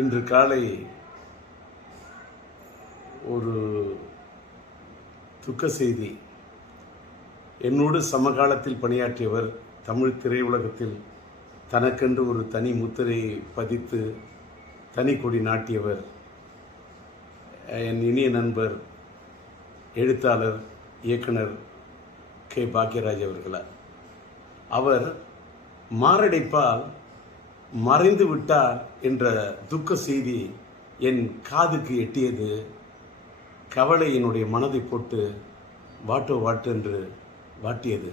இன்று காலை ஒரு துக்க செய்தி. என்னோடு சமகாலத்தில் பணியாற்றியவர், தமிழ் திரையுலகத்தில் தனக்கென்று ஒரு தனி முத்திரை பதித்து தனி கொடி நாட்டியவர், என் இனிய நண்பர் எழுத்தாளர் இயக்குனர் கே. பாக்யராஜ் அவர்களார். அவர் மாரடைப்பால் மறைந்து விட்டார் என்ற துக்க செய்தி என் காதுக்கு எட்டியது. கவலை என்னுடைய மனதை போட்டு வாட்டு என்று வாட்டியது.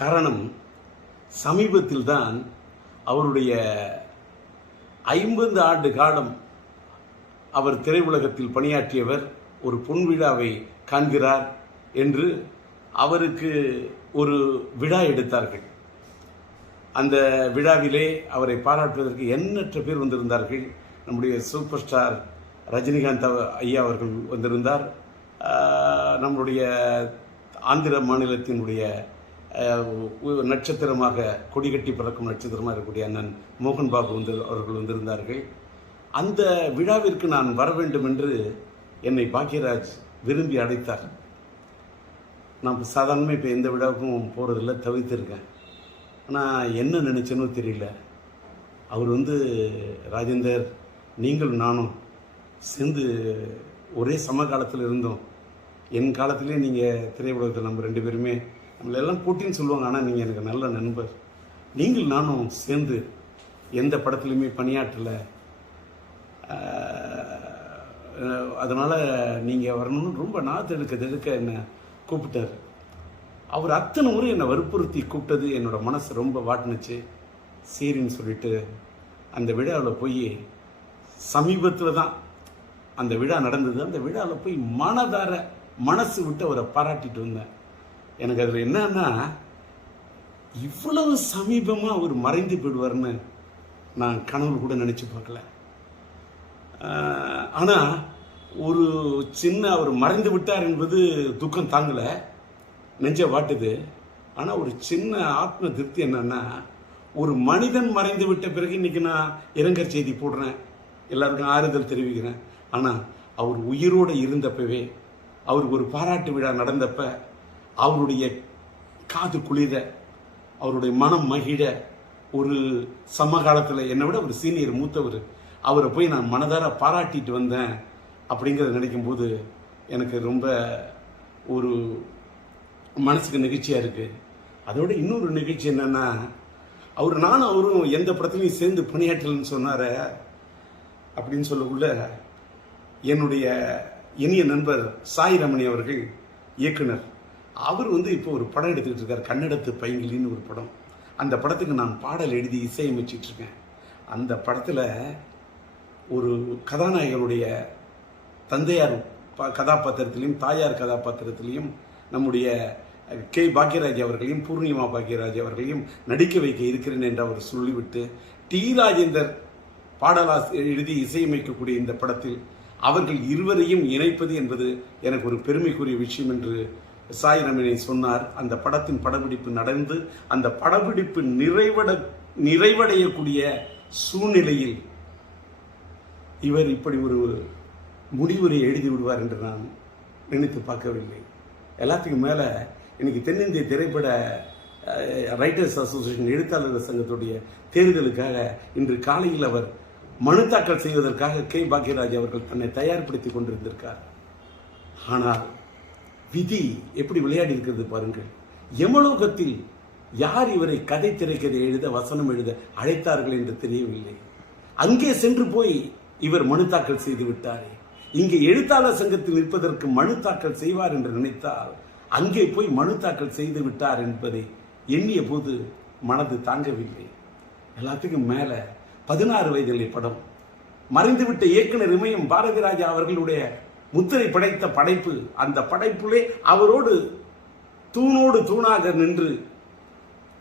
காரணம், சமீபத்தில் தான் அவருடைய 50 ஆண்டு காலம் அவர் திரையுலகத்தில் பணியாற்றியவர் ஒரு பொன்விழாவை காண்கிறார் என்று அவருக்கு ஒரு விழா எடுத்தார்கள். அந்த விழாவிலே அவரை பாராட்டுவதற்கு எண்ணற்ற பேர் வந்திருந்தார்கள். நம்முடைய சூப்பர் ஸ்டார் ரஜினிகாந்த் ஐயா அவர்கள் வந்திருந்தார். நம்முடைய ஆந்திர மாநிலத்தினுடைய நட்சத்திரமாக கொடிகட்டி பறக்கும் நட்சத்திரமாக இருக்கக்கூடிய அண்ணன் மோகன் பாபு அவர்கள் வந்திருந்தார்கள். அந்த விழாவிற்கு நான் வர வேண்டும் என்று என்னை பாக்யராஜ் விரும்பி அழைத்தார். நான் சாதாரணமாக இப்போ எந்த விழாவுக்கும் போகிறதில்ல, தவிர்த்திருக்கேன். ஆனால் என்ன நினச்சேனோ தெரியல. அவர் ராஜேந்தர், நீங்கள் நானும் சேர்ந்து ஒரே சமகாலத்தில் இருந்தோம். என் காலத்திலே நீங்கள் திரையுலகத்தில் நம்ம 2 பேருமே நம்மளெல்லாம் போட்டின்னு சொல்லுவாங்க. ஆனால் நீங்கள் எனக்கு நல்ல நண்பர். நீங்கள் நானும் சேர்ந்து எந்த படத்துலையுமே பணியாற்றலை, அதனால் நீங்கள் வரணும்னு ரொம்ப நாத்தெடுக்க என்னை கூப்பிட்டார். அவர் அத்தனை முறை என்னை வற்புறுத்தி கூப்பிட்டது என்னோட மனசு ரொம்ப வாட்டினுச்சு. சரின்னு சொல்லிட்டு அந்த விழாவில் போய், சமீபத்தில் தான் அந்த விழா நடந்தது. அந்த விழாவில் போய் மனதார மனசு விட்டு அவரை பாராட்டிட்டு வந்தேன். எனக்கு அதில் என்னன்னா, இவ்வளவு சமீபமாக அவர் மறைந்து போயிடுவார்னு நான் கனவு கூட நினச்சி பார்க்கல. ஆனால் ஒரு சின்ன அவர் மறைந்து விட்டார் என்பது துக்கம் தாங்கலை, நெஞ்ச வாட்டுது. ஆனால் ஒரு சின்ன ஆத்ம திருப்தி என்னன்னா, ஒரு மனிதன் மறைந்து விட்ட பிறகு இன்னைக்கு நான் இரங்கல் செய்தி போடுறேன், எல்லாருக்கும் ஆறுதல் தெரிவிக்கிறேன். ஆனால் அவர் உயிரோடு இருந்தப்பவே, அவருக்கு ஒரு பாராட்டு விழா நடந்தப்ப அவருடைய காது குளிர, அவருடைய மனம் மகிழ, ஒரு சமகாலத்தில் என்னை விட ஒரு சீனியர் மூத்தவர், அவரை போய் நான் மனதார பாராட்டிட்டு வந்தேன் அப்படிங்கிறத நினைக்கும் போது எனக்கு ரொம்ப ஒரு மனசுக்கு நிகழ்ச்சியாக இருக்குது. அதோட இன்னொரு நிகழ்ச்சி என்னன்னா, நானும் அவரும் எந்த படத்துலையும் சேர்ந்து பணியாற்றலன்னு சொன்னார அப்படின்னு சொல்லக்குள்ள, என்னுடைய இனிய நண்பர் சாய் ரமணி அவர்கள் இயக்குனர், அவர் இப்போ ஒரு படம் எடுத்துக்கிட்டு இருக்கார், கன்னடத்து பைங்கிலின்னு ஒரு படம். அந்த படத்துக்கு நான் பாடல் எழுதி இசையமைச்சிட்டு இருக்கேன். அந்த படத்தில் ஒரு கதாநாயகனுடைய தந்தையார் கதாபாத்திரத்திலையும் தாயார் கதாபாத்திரத்திலையும் நம்முடைய கே. பாக்யராஜ் அவர்களையும் பூர்ணிமா பாக்யராஜ் அவர்களையும் நடிக்க வைக்க இருக்கிறேன் என்று அவர் சொல்லிவிட்டு, டி. ராஜேந்தர் பாடலாசிரியர் எழுதி இசையமைக்கக்கூடிய இந்த படத்தில் அவர்கள் இருவரையும் இணைப்பது என்பது எனக்கு ஒரு பெருமைக்குரிய விஷயம் என்று சாய் ரமணி சொன்னார். அந்த படத்தின் படப்பிடிப்பு நடந்து அந்த படப்பிடிப்பு நிறைவடையக்கூடிய சூழ்நிலையில் இவர் இப்படி ஒரு முடிவுரை எழுதி விடுவார் என்று நான் நினைத்து பார்க்கவில்லை. எல்லாத்துக்கும் மேலே இன்னைக்கு தென்னிந்திய திரைப்பட ரைட்டர்ஸ் அசோசியேஷன் எழுத்தாளர் சங்கத்துடைய தேர்தலுக்காக இன்று காலையில் அவர் மனு தாக்கல் செய்வதற்காக கே. பாக்யராஜ் அவர்கள் தன்னை தயார்படுத்தி கொண்டிருந்திருக்கார். ஆனால் விதி எப்படி விளையாடி இருக்கிறது பாருங்கள். யமலோகத்தில் யார் இவரை கதை திரைக்கதை எழுத, வசனம் எழுத அழைத்தார்கள் என்று தெரியவில்லை. அங்கே சென்று போய் இவர் மனு தாக்கல் செய்து விட்டாரே. இங்கே எழுத்தாளர் சங்கத்தில் நிற்பதற்கு மனு தாக்கல் செய்வார் என்று நினைத்தால் அங்கே போய் மனு தாக்கல் செய்து விட்டார் என்பதை எண்ணிய போது மனது தாங்கவில்லை. எல்லாத்துக்கும் மேல 16 வயதிலே படம், மறைந்துவிட்ட இயக்குனர் இமயம் பாரதி ராஜா அவர்களுடைய முத்திரை படைத்த படைப்பு. அந்த படைப்புலே அவரோடு தூணோடு தூணாக நின்று,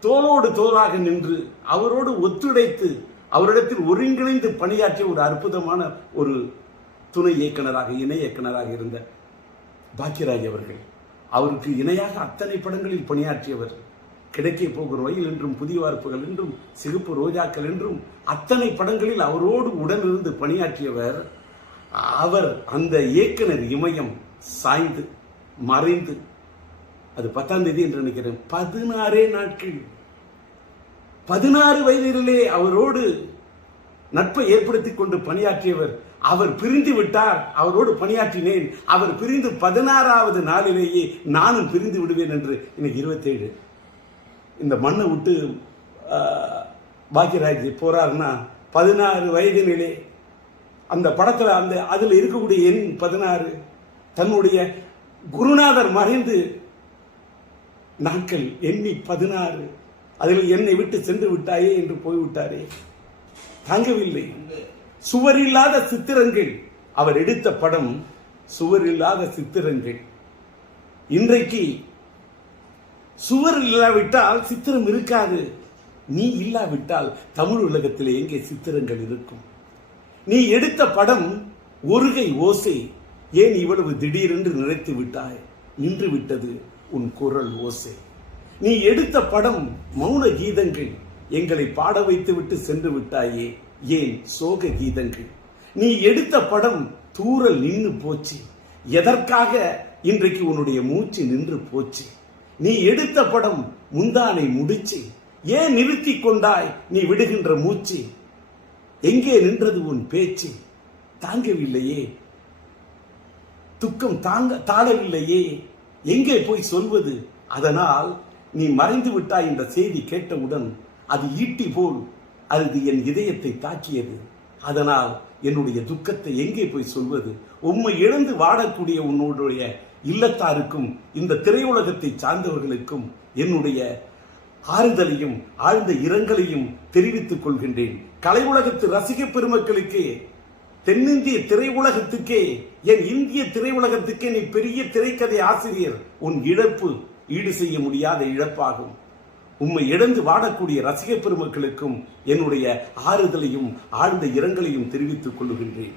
தோளோடு தோளாக நின்று, அவரோடு ஒத்துழைத்து, அவரிடத்தில் ஒருங்கிணைந்து பணியாற்றிய ஒரு அற்புதமான ஒரு துணை இயக்குனராக, இணை இயக்குனராக இருந்த பாக்யராஜ் அவர்கள், அவருக்கு இணையாக அத்தனை படங்களில் பணியாற்றியவர். கிடைக்க போகிற ரயில் என்றும், புதிய வார்ப்புகள் என்றும், சிகப்பு ரோஜாக்கள் என்றும் அத்தனை படங்களில் அவரோடு உடனிருந்து பணியாற்றியவர். அவர் அந்த இயக்குனர் இமயம் சாய்ந்து மறைந்து, அது 10ஆம் தேதி என்று நினைக்கிறேன், 16 நாட்கள், 16 வயதிலே அவரோடு நட்பை ஏற்படுத்திக் கொண்டு பணியாற்றியவர். அவர் பிரிந்து விட்டார், அவரோடு பணியாற்றினேன். அவர் பிரிந்து 16வது நாளிலேயே நானும் பிரிந்து விடுவேன் என்று. இன்னைக்கு 27. இந்த மண்ணை விட்டு பாக்யராஜ் போறாருன்னா 16 வயதினிலே அந்த படத்துல அதுல இருக்கக்கூடிய எண் 16. தன்னுடைய குருநாதர் மறைந்து நாட்கள் எண்ணி 16, அதில் என்னை விட்டு சென்று விட்டாயே என்று போய்விட்டாரே, தாங்கவில்லை. சுவரில்லாத சித்திரங்கள், அவர் எடுத்த படம் சுவரில்லாத சித்திரங்கள். இன்றைக்கு சுவர் இல்லாவிட்டால் சித்திரம் இருக்காது. நீ இல்லாவிட்டால் தமிழ் உலகத்தில் எங்கே சித்திரங்கள் இருக்கும்? நீ எடுத்த படம் ஒருகை ஓசை, ஏன் இவ்வளவு திடீரென்று நினைத்து விட்டாய்? நின்று விட்டது உன் குரல் ஓசை. நீ எடுத்த படம் மௌன கீதங்கள், எங்களை பாட வைத்து விட்டு சென்று விட்டாயே, ஏன் சோக கீதங்கள்? நீ எடுத்த படம் தூரல் நின்று போச்சு, எதற்காக இன்றைக்கு உன்னுடைய மூச்சு நின்று போச்சு? நீ எடுத்த படம் முந்தானை முடிச்சு, ஏன் நிறுத்தி கொண்டாய் நீ விடுகின்ற மூச்சு? எங்கே நின்றது உன் பேச்சு? தாங்கவில்லையே, துக்கம் தாழவில்லையே, எங்கே போய் சொல்வது? அதனால் நீ மறைந்து விட்டாய் என்ற செய்தி கேட்டவுடன் அது ஈட்டி போல் அது என் இதயத்தை தாக்கியது. அதனால் என்னுடைய துக்கத்தை எங்கே போய் சொல்வது? உம்மை இழந்து வாடக்கூடிய உன்னுடைய இல்லத்தாருக்கும் இந்த திரையுலகத்தை சார்ந்தவர்களுக்கும் என்னுடைய ஆறுதலையும் ஆழ்ந்த இரங்கலையும் தெரிவித்துக் கொள்கின்றேன். கலை உலகத்து ரசிக பெருமக்களுக்கு, தென்னிந்திய திரையுலகத்துக்கே, என் இந்திய திரையுலகத்துக்கே நீ பெரிய திரைக்கதை ஆசிரியர். உன் இழப்பு ஈடு செய்ய முடியாத இழப்பாகும். உம்மை இழந்து வாடக்கூடிய ரசிக பெருமக்களுக்கும் என்னுடைய ஆறுதலையும் ஆழ்ந்த இரங்கலையும் தெரிவித்துக் கொள்கின்றேன்.